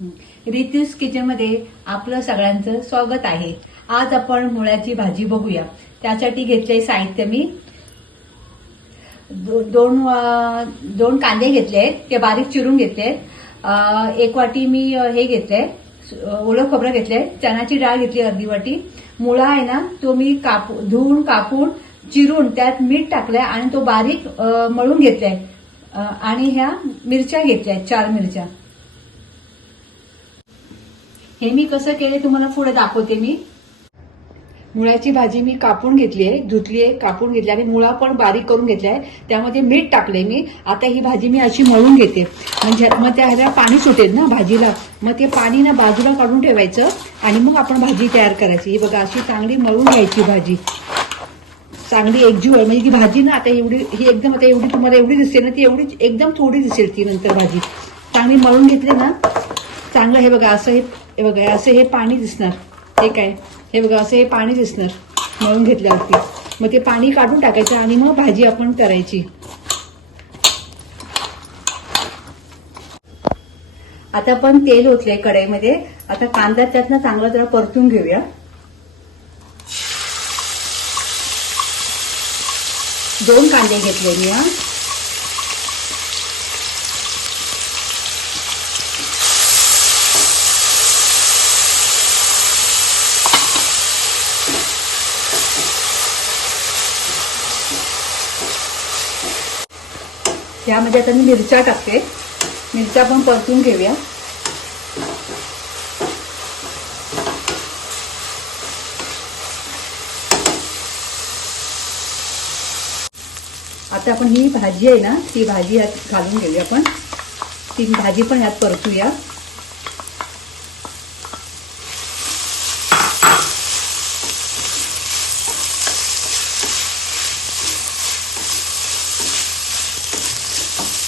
रितूस kitchen मध्ये आपलं सगळ्यांचं स्वागत आहे। आज आपण मुळ्याची भाजी बघूया। त्यासाठी घेतले साहित्य मी दोन कांदे घेतले, ते बारीक चिरून घेतले। एक वाटी मी हे घेतले ओलं खोबरं घेतले, चण्याची डाळ घेतली अर्धी वाटी। मुळा आहे ना तो मी धुवून कापून चिरून त्यात मीठ टाकलंय आणि तो बारीक मळून घेतलाय। आणि ह्या मिरच्या घेतल्या 4 मिरच्या। हे मी कसं केले तुम्हाला पुढे दाखवते। मी मुळ्याची भाजी मी कापून घेतली आहे, धुतली आहे, कापून घेतली आणि मुळा पण बारीक करून घेतलाय। त्यामध्ये मीठ टाकले मी। आता ही भाजी मी अशी मळून घेते, म्हणजे मग त्याला पाणी सुटेल ना भाजीला। मग ते पाणी ना बाजूला काढून ठेवायचं आणि मग आपण भाजी तयार करायची। ही बघा अशी चांगली मळून घ्यायची भाजी, चांगली एकजीव आहे। म्हणजे ती भाजी ना आता एवढी ही एकदम आता एवढी तुम्हाला एवढी दिसते ना, ती एवढी एकदम थोडी दिसेल ती नंतर भाजी। चांगली मळून घेतली ना चांगलं। हे बघा असं हे बघा असं हे पाणी दिसणार, हे काय हे बघा असं हे पाणी दिसणार मळून घेतल्यावरती। मग ते पाणी काढून टाकायचं आणि मग भाजी आपण करायची। आता आपण तेल ओतलंय कढईमध्ये। आता कांदा त्यातनं चांगला जरा परतून घेऊया। दोन कांदे घेतले मी। यामध्ये आता मी मिरच्या टाकते, मिरच्या पण परतून घेऊया। आता आपण ही भाजी आहे ना, ती भाजी यात घालून घेऊया। आपण ती भाजी पण यात परतूया।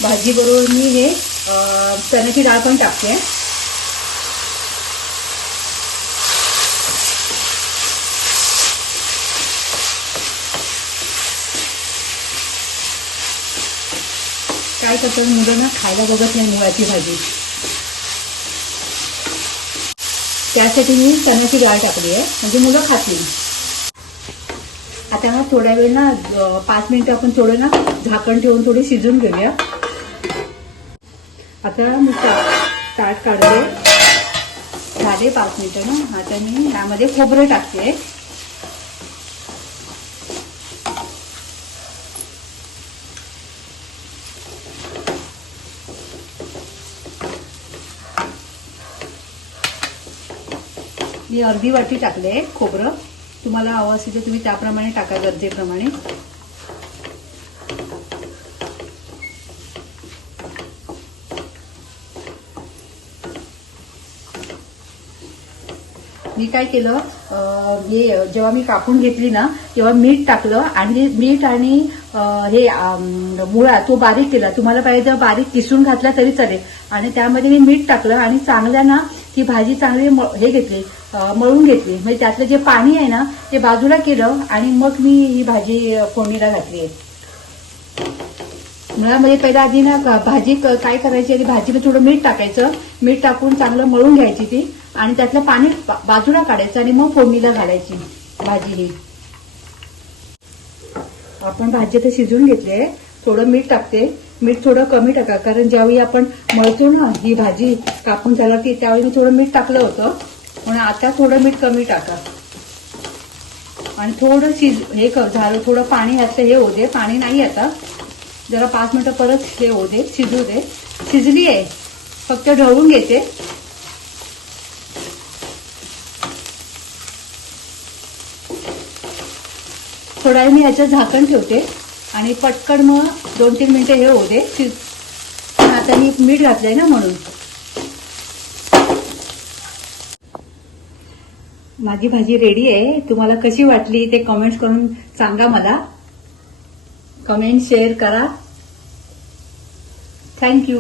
भाजी बरोबर मी हे चण्याची डाळ पण टाकते। काय करतात मुलं ना खायला बघत नाही मुळाची भाजी, त्यासाठी मी चण्याची डाळ टाकली आहे, म्हणजे मुलं खातील। आता ना थोड्या वेळ ना 5 मिनिटं आपण थोडं ना झाकण ठेवून थोडी शिजून घेऊया। आता मी ताट काढले, झाले 5 मिनिटं ना। आता मी यामध्ये खोबरं टाकते। मी अर्धी वाटी टाकले खोबरं, तुम्हाला हवं असेल तर तुम्ही त्याप्रमाणे टाका, गरजेप्रमाणे। मी काय केलं, हे जेव्हा मी कापून घेतली ना तेव्हा मीठ टाकलं आणि मीठ आणि हे मुळा तो बारीक केला। तुम्हाला पाहिजे तर बारीक किसून घातला तरी चालेल। आणि त्यामध्ये मी मीठ टाकलं आणि चांगल्या ना ती भाजी चांगली हे घेतली, मळून घेतली। म्हणजे त्यातलं जे पाणी आहे ना ते बाजूला केलं आणि मग मी ही भाजी फोडणीला घातली आहे। मुळामध्ये पहिला आधी ना भाजी काय करायची, आधी भाजीला थोडं मीठ टाकायचं, मीठ टाकून चांगलं मळून घ्यायची ती आणि त्यातलं पाणी बाजूला काढायचं आणि मग फोडणीला घालायची भाजी। ही आपण भाजी तर शिजून घेतली, थोडं मीठ टाकते। मीठ थोडं कमी टाका, कारण ज्यावेळी आपण मळतो ना ही भाजी कापून झाल्यावरती त्यावेळी मी थोडं मीठ टाकलं होतं, म्हणून आता थोडं मीठ कमी टाका। आणि थोडं हे झालं, थोडं पाणी घातलं हे होऊ दे, पाणी नाही आता, जरा 5 मिनिटं परत हे होऊ दे, शिजू दे। शिजली आहे, फक्त ढवळून घेते। थोडा वेळ मी ह्याचं झाकण ठेवते आणि पटकन मग 2-3 मिनिटं हे होऊ दे। आता मी मीठ घातलंय ना म्हणून। माझी भाजी रेडी आहे। तुम्हाला कशी वाटली ते कमेंट्स करून सांगा मला, कमेंट शेअर करा। थँक्यू।